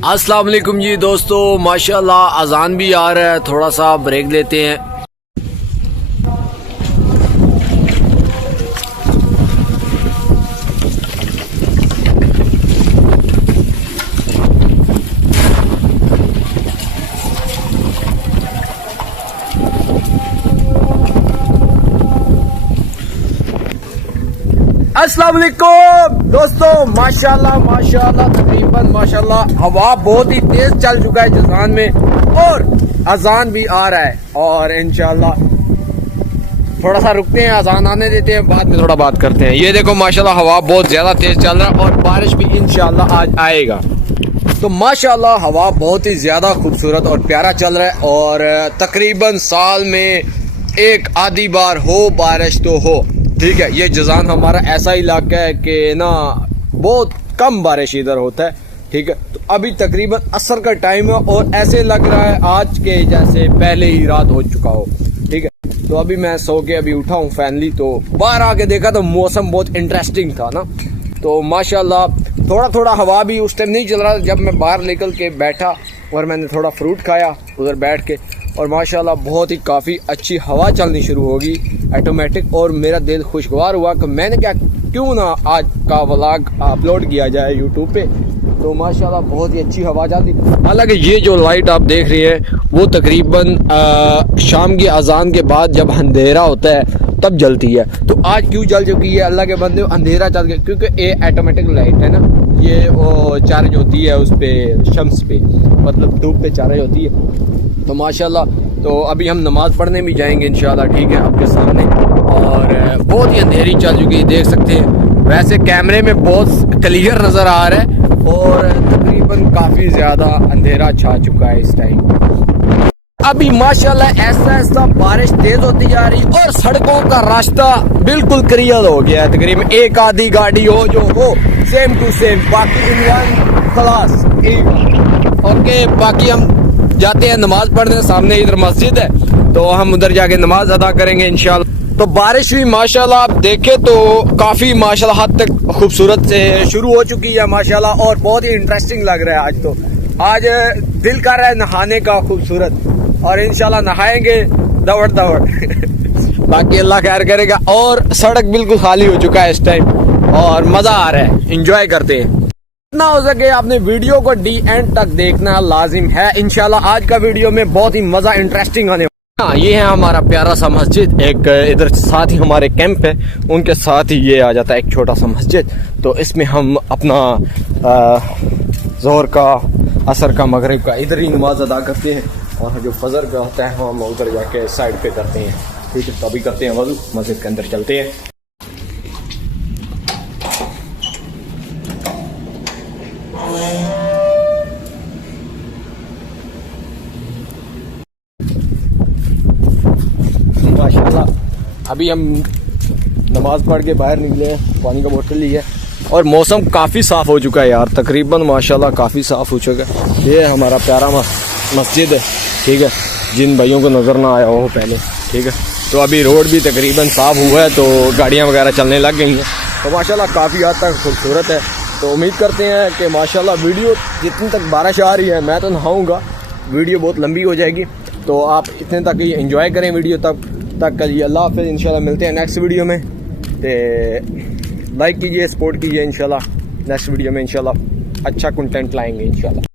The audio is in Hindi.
अस्सलाम वालेकुम जी दोस्तों, माशाल्लाह अजान भी आ रहा है, थोड़ा सा ब्रेक लेते हैं। अस्सलाम वालेकुम दोस्तों, माशाल्लाह माशाल्लाह तकरीबन माशाल्लाह हवा बहुत ही तेज चल चुका है जज़ान में और अजान भी आ रहा है और इंशाल्लाह थोड़ा सा रुकते हैं, अजान आने देते हैं, बाद में थोड़ा बात करते हैं। ये देखो माशाल्लाह हवा बहुत ज्यादा तेज चल रहा है और बारिश भी इंशाल्लाह आज आएगा। तो माशाल्लाह हवा बहुत ही ज्यादा खूबसूरत और प्यारा चल रहा है और तकरीबन साल में एक आधी बार हो बारिश तो हो। ठीक है, ये जज़ान हमारा ऐसा इलाका है कि ना बहुत कम बारिश इधर होता है। ठीक है, तो अभी तकरीबन असर का टाइम है और ऐसे लग रहा है आज के जैसे पहले ही रात हो चुका हो। ठीक है, तो अभी मैं सो के अभी उठा हूँ फाइनली, तो बाहर आके देखा तो मौसम बहुत इंटरेस्टिंग था ना। तो माशाल्लाह थोड़ा थोड़ा हवा भी उस टाइम नहीं चल रहा था जब मैं बाहर निकल के बैठा और मैंने थोड़ा फ्रूट खाया उधर बैठ के, और माशाल्लाह बहुत ही काफ़ी अच्छी हवा चलनी शुरू होगी ऑटोमेटिक। और मेरा दिल खुशगवार हुआ कि मैंने क्या क्यों ना आज का व्लॉग अपलोड किया जाए यूट्यूब पे। तो माशाल्लाह बहुत ही अच्छी हवा चलती। हालांकि ये जो लाइट आप देख रही हैं वो तकरीबन शाम की अजान के बाद जब अंधेरा होता है तब जलती है। तो आज क्यों जल चुकी है अल्लाह के बंदे, अंधेरा चल गया क्योंकि ये ऑटोमेटिक लाइट है ना, ये वो चार्ज होती है उस पे शम्स पे, मतलब धूप पे चार्ज होती है। तो माशाल्लाह तो अभी हम नमाज़ पढ़ने भी जाएंगे इंशाल्लाह। ठीक है, आपके सामने, और बहुत ही अंधेरी चल चुकी है देख सकते हैं। वैसे कैमरे में बहुत क्लियर नज़र आ रहा है और तकरीबन काफ़ी ज़्यादा अंधेरा छा चुका है इस टाइम। अभी माशाल्लाह ऐसा ऐसा बारिश तेज होती जा रही और सड़कों का रास्ता बिल्कुल क्लियर हो गया है। तकरीबन एक आधी गाड़ी हो जो हो सेम टू सेम, बाकी खलास ओके। बाकी हम जाते हैं नमाज पढ़ने, सामने इधर मस्जिद है तो हम उधर जाके नमाज अदा करेंगे इंशाल्लाह। तो बारिश भी माशाल्लाह आप देखें तो काफ़ी माशाल्लाह हद तक खूबसूरत से शुरू हो चुकी है माशाल्लाह, और बहुत ही इंटरेस्टिंग लग रहा है आज। तो आज दिल कर रहा है नहाने का खूबसूरत, और इंशाल्लाह नहाएंगे दौड़ दौड़ बाकी अल्लाह खैर करेगा। और सड़क बिल्कुल खाली हो चुका है इस टाइम और मज़ा आ रहा है, इंजॉय करते हैं। जितना हो सके आपने वीडियो को डी एंड तक देखना लाजिम है इंशाल्लाह। आज का वीडियो में बहुत ही मज़ा इंटरेस्टिंग आने। हाँ, ये है हमारा प्यारा सा मस्जिद, एक इधर साथ ही हमारे कैंप है, उनके साथ ही ये आ जाता है एक छोटा सा मस्जिद। तो इसमें हम अपना जोहर का, असर का, मगरिब का इधर ही नमाज अदा करते हैं, और जो फजर का होता है हम उधर जाके साइड पे करते हैं। ठीक है, तो अभी करते हैं वज़ू, मस्जिद के अंदर चलते हैं। माशाल्लाह अभी हम नमाज पढ़ के बाहर निकले हैं, पानी का बोतल ली है, और मौसम काफ़ी साफ़ हो चुका है यार, तकरीबन माशाल्लाह काफ़ी साफ़ हो चुका है। ये हमारा प्यारा मस्जिद है। ठीक है, जिन भाइयों को नज़र ना आया हो पहले। ठीक है, तो अभी रोड भी तकरीबन साफ़ हुआ है तो गाड़ियाँ वगैरह चलने लग गई हैं। तो माशाल्लाह काफ़ी हद तक खूबसूरत है। तो उम्मीद करते हैं कि माशाल्लाह वीडियो जितनी तक बारिश आ रही है, मैं तो नहाऊँगा, वीडियो बहुत लंबी हो जाएगी, तो आप इतने तक ही एंजॉय करें वीडियो तक करिए। अल्लाह हाफ़िज़, इंशाल्लाह मिलते हैं नेक्स्ट वीडियो में। तो लाइक कीजिए, सपोर्ट कीजिए इंशाल्लाह। नेक्स्ट वीडियो में इंशाल्लाह अच्छा कंटेंट लाएंगे इंशाल्लाह।